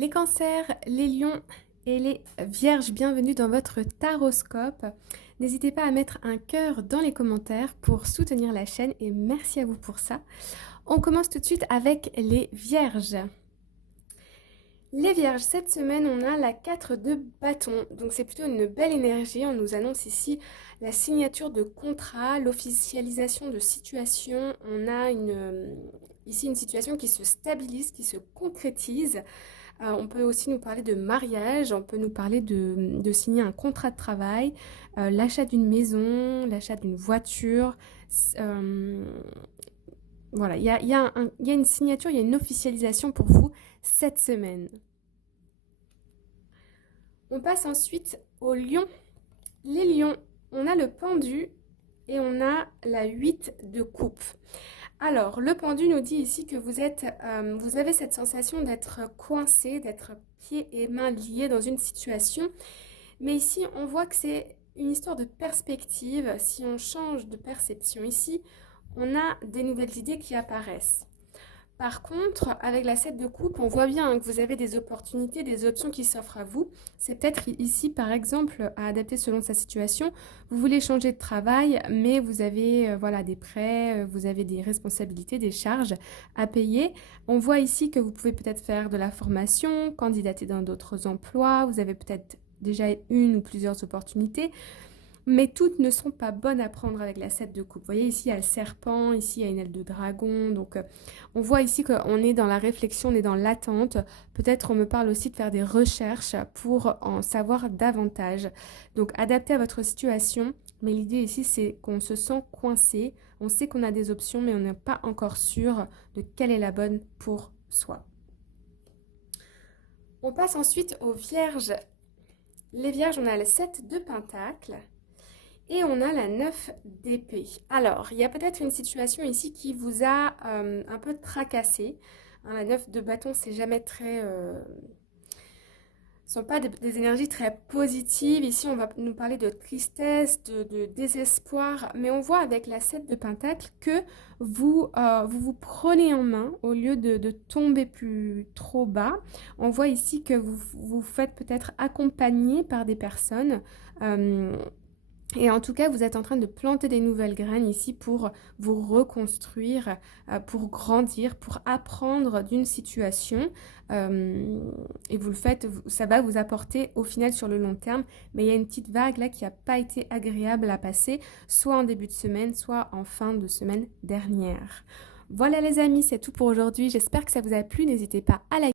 Les cancers, les lions et les vierges, bienvenue dans votre taroscope. N'hésitez pas à mettre un cœur dans les commentaires pour soutenir la chaîne et merci à vous pour ça. On commence tout de suite avec les vierges. Les vierges, cette semaine, on a la 4 de bâton, donc c'est plutôt une belle énergie. On nous annonce ici la signature de contrat, l'officialisation de situation. On a ici une situation qui se stabilise, qui se concrétise. On peut aussi nous parler de mariage, on peut nous parler de signer un contrat de travail, l'achat d'une maison, l'achat d'une voiture. euh, voilà, il y a une signature, il y a une officialisation pour vous cette semaine. On passe ensuite aux lions. Les lions, on a le pendu et on a la 8 de coupe. Alors, le pendu nous dit ici que vous avez cette sensation d'être coincé, d'être pieds et mains liés dans une situation. Mais ici, on voit que c'est une histoire de perspective. Si on change de perception ici, on a des nouvelles idées qui apparaissent. Par contre, avec la 7 de coupe, on voit bien que vous avez des opportunités, des options qui s'offrent à vous. C'est peut-être ici, par exemple, à adapter selon sa situation. Vous voulez changer de travail, mais vous avez voilà, des prêts, vous avez des responsabilités, des charges à payer. On voit ici que vous pouvez peut-être faire de la formation, candidater dans d'autres emplois. Vous avez peut-être déjà une ou plusieurs opportunités. Mais toutes ne sont pas bonnes à prendre avec la 7 de coupe. Vous voyez, ici, il y a le serpent, ici, il y a une aile de dragon. Donc, on voit ici qu'on est dans la réflexion, on est dans l'attente. Peut-être on me parle aussi de faire des recherches pour en savoir davantage. Donc, adapté à votre situation. Mais l'idée ici, c'est qu'on se sent coincé. On sait qu'on a des options, mais on n'est pas encore sûr de quelle est la bonne pour soi. On passe ensuite aux vierges. Les vierges, on a le 7 de pentacle. Et on a la 9 d'épée. Alors, il y a peut-être une situation ici qui vous a un peu tracassé. La 9 de bâton, c'est jamais très... ce ne sont pas des énergies très positives. Ici, on va nous parler de tristesse, de désespoir. Mais on voit avec la 7 de pentacle que vous prenez en main au lieu de tomber plus trop bas. On voit ici que vous vous faites peut-être accompagner par des personnes. Et en tout cas, vous êtes en train de planter des nouvelles graines ici pour vous reconstruire, pour grandir, pour apprendre d'une situation. Et vous le faites, ça va vous apporter au final sur le long terme. Mais il y a une petite vague là qui n'a pas été agréable à passer, soit en début de semaine, soit en fin de semaine dernière. Voilà les amis, c'est tout pour aujourd'hui. J'espère que ça vous a plu. N'hésitez pas à liker.